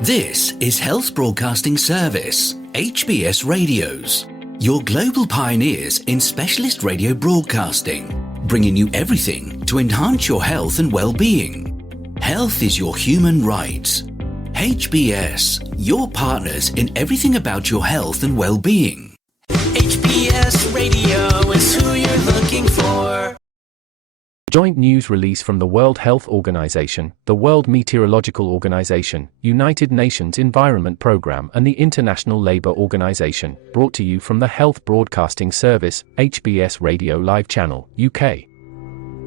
This is Health Broadcasting Service HBS Radios, your global pioneers in specialist radio broadcasting, bringing you everything to enhance your health and well-being. Health is your human right. HBS, your partners in everything about your health and well-being. HBS Radio is who you're looking for. Joint news release from the World Health Organization, the World Meteorological Organization, United Nations Environment Programme and the International Labour Organization, brought to you from the Health Broadcasting Service HBS Radio Live Channel, UK.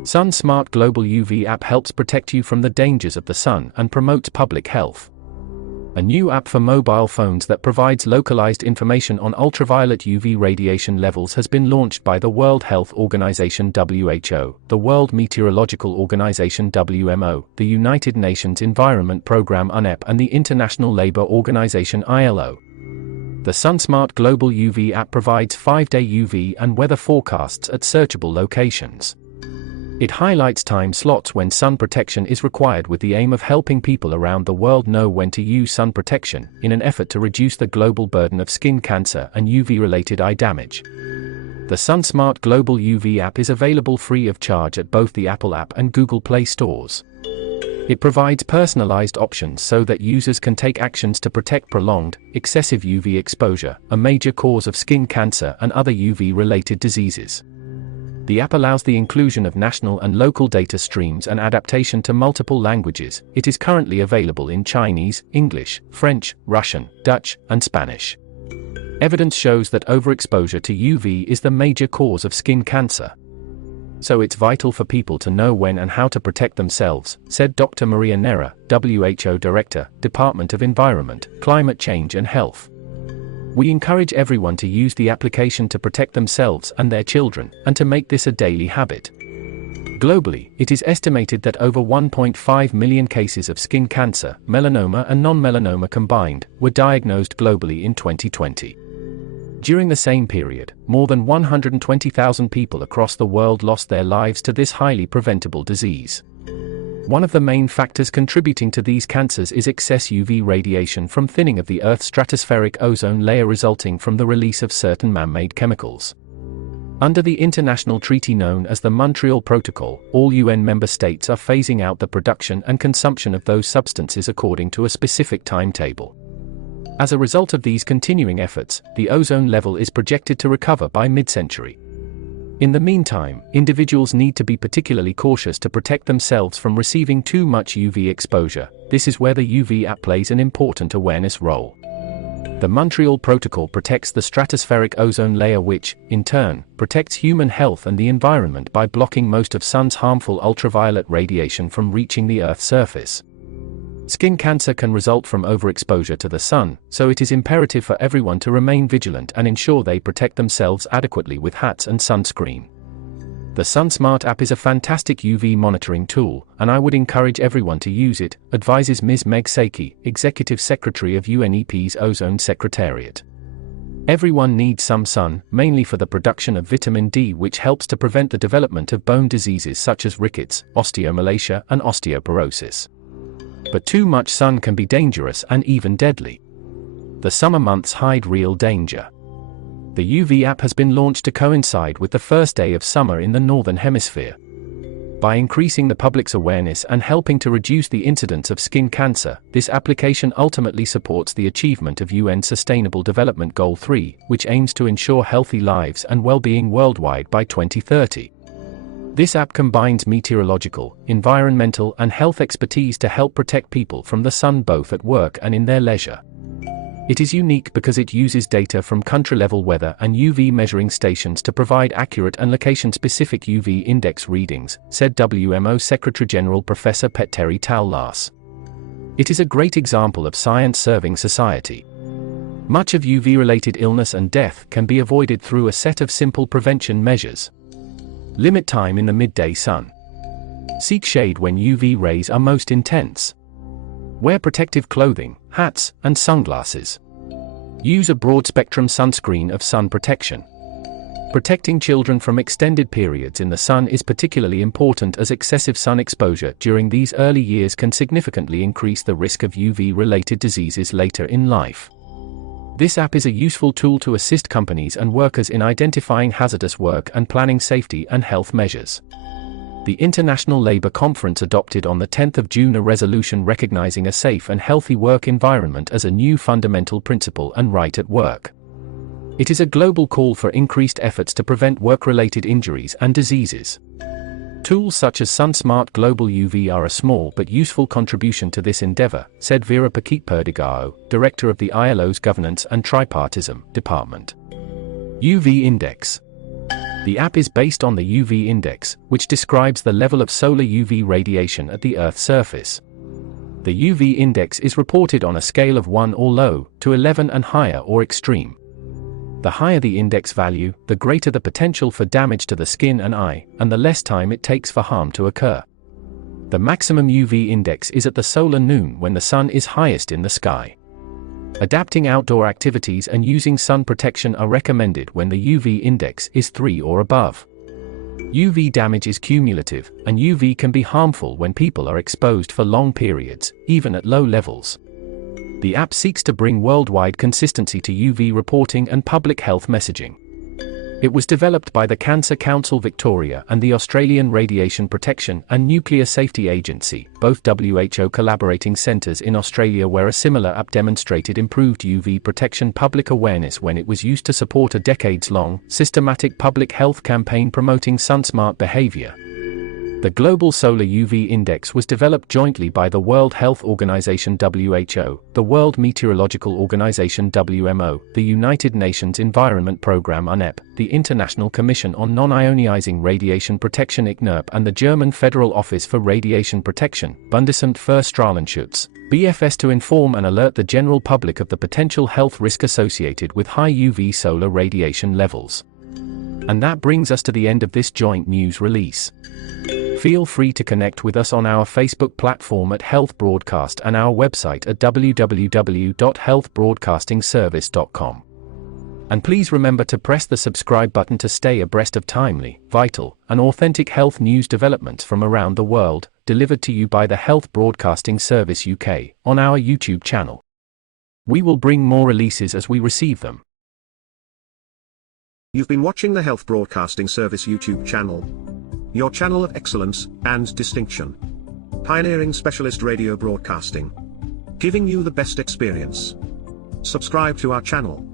SUNSMART Global UV app helps protect you from the dangers of the sun and promotes public health. A new app for mobile phones that provides localized information on ultraviolet UV radiation levels has been launched by the World Health Organization WHO, the World Meteorological Organization WMO, the United Nations Environment Programme UNEP and the International Labour Organization ILO. The SUNSMART Global UV app provides 5-day UV and weather forecasts at searchable locations. It highlights time slots when sun protection is required with the aim of helping people around the world know when to use sun protection, in an effort to reduce the global burden of skin cancer and UV-related eye damage. The SUNSMART Global UV app is available free of charge at both the Apple App and Google Play stores. It provides personalized options so that users can take actions to protect prolonged, excessive UV exposure, a major cause of skin cancer and other UV-related diseases. The app allows the inclusion of national and local data streams and adaptation to multiple languages. It is currently available in Chinese, English, French, Russian, Dutch, and Spanish. Evidence shows that overexposure to UV is the major cause of skin cancer. So it's vital for people to know when and how to protect themselves, said Dr. Maria Nera, WHO Director, Department of Environment, Climate Change and Health. We encourage everyone to use the application to protect themselves and their children, and to make this a daily habit. Globally, it is estimated that over 1.5 million cases of skin cancer, melanoma and non-melanoma combined, were diagnosed globally in 2020. During the same period, more than 120,000 people across the world lost their lives to this highly preventable disease. One of the main factors contributing to these cancers is excess UV radiation from thinning of the Earth's stratospheric ozone layer resulting from the release of certain man-made chemicals. Under the international treaty known as the Montreal Protocol, all UN member states are phasing out the production and consumption of those substances according to a specific timetable. As a result of these continuing efforts, the ozone level is projected to recover by mid-century. In the meantime, individuals need to be particularly cautious to protect themselves from receiving too much UV exposure. This is where the UV app plays an important awareness role. The Montreal Protocol protects the stratospheric ozone layer which, in turn, protects human health and the environment by blocking most of sun's harmful ultraviolet radiation from reaching the Earth's surface. Skin cancer can result from overexposure to the sun, so it is imperative for everyone to remain vigilant and ensure they protect themselves adequately with hats and sunscreen. The SUNSMART app is a fantastic UV monitoring tool, and I would encourage everyone to use it, advises Ms. Meg Saki, Executive Secretary of UNEP's Ozone Secretariat. Everyone needs some sun, mainly for the production of vitamin D, which helps to prevent the development of bone diseases such as rickets, osteomalacia, and osteoporosis. But too much sun can be dangerous and even deadly. The summer months hide real danger. The UV app has been launched to coincide with the first day of summer in the Northern Hemisphere. By increasing the public's awareness and helping to reduce the incidence of skin cancer, this application ultimately supports the achievement of UN Sustainable Development Goal 3, which aims to ensure healthy lives and well-being worldwide by 2030. This app combines meteorological, environmental, and health expertise to help protect people from the sun both at work and in their leisure. It is unique because it uses data from country-level weather and UV measuring stations to provide accurate and location-specific UV index readings, said WMO Secretary-General Professor Petteri Taulas. It is a great example of science serving society. Much of UV-related illness and death can be avoided through a set of simple prevention measures. Limit time in the midday sun. Seek shade when UV rays are most intense. Wear protective clothing, hats, and sunglasses. Use a broad-spectrum sunscreen of sun protection. Protecting children from extended periods in the sun is particularly important as excessive sun exposure during these early years can significantly increase the risk of UV-related diseases later in life. This app is a useful tool to assist companies and workers in identifying hazardous work and planning safety and health measures. The International Labour Conference adopted on the 10th of June a resolution recognizing a safe and healthy work environment as a new fundamental principle and right at work. It is a global call for increased efforts to prevent work-related injuries and diseases. Tools such as SUNSMART Global UV are a small but useful contribution to this endeavor, said Vera Paquette-Perdigao, director of the ILO's Governance and Tripartism Department. UV Index. The app is based on the UV Index, which describes the level of solar UV radiation at the Earth's surface. The UV Index is reported on a scale of 1 or low, to 11 and higher or extreme. The higher the index value, the greater the potential for damage to the skin and eye, and the less time it takes for harm to occur. The maximum UV index is at the solar noon when the sun is highest in the sky. Adapting outdoor activities and using sun protection are recommended when the UV index is 3 or above. UV damage is cumulative, and UV can be harmful when people are exposed for long periods, even at low levels. The app seeks to bring worldwide consistency to UV reporting and public health messaging. It was developed by the Cancer Council Victoria and the Australian Radiation Protection and Nuclear Safety Agency, both WHO collaborating centres in Australia, where a similar app demonstrated improved UV protection public awareness when it was used to support a decades-long, systematic public health campaign promoting SUNSMART behaviour. The Global Solar UV Index was developed jointly by the World Health Organization (WHO), the World Meteorological Organization (WMO), the United Nations Environment Programme (UNEP), the International Commission on Non-Ionizing Radiation Protection (ICNIRP), and the German Federal Office for Radiation Protection (Bundesamt für Strahlenschutz) (BfS) to inform and alert the general public of the potential health risk associated with high UV solar radiation levels. And that brings us to the end of this joint news release. Feel free to connect with us on our Facebook platform at Health Broadcast and our website at www.healthbroadcastingservice.com. And please remember to press the subscribe button to stay abreast of timely, vital, and authentic health news developments from around the world, delivered to you by the Health Broadcasting Service UK, on our YouTube channel. We will bring more releases as we receive them. You've been watching the Health Broadcasting Service YouTube channel. Your channel of excellence and distinction. Pioneering specialist radio broadcasting. Giving you the best experience. Subscribe to our channel.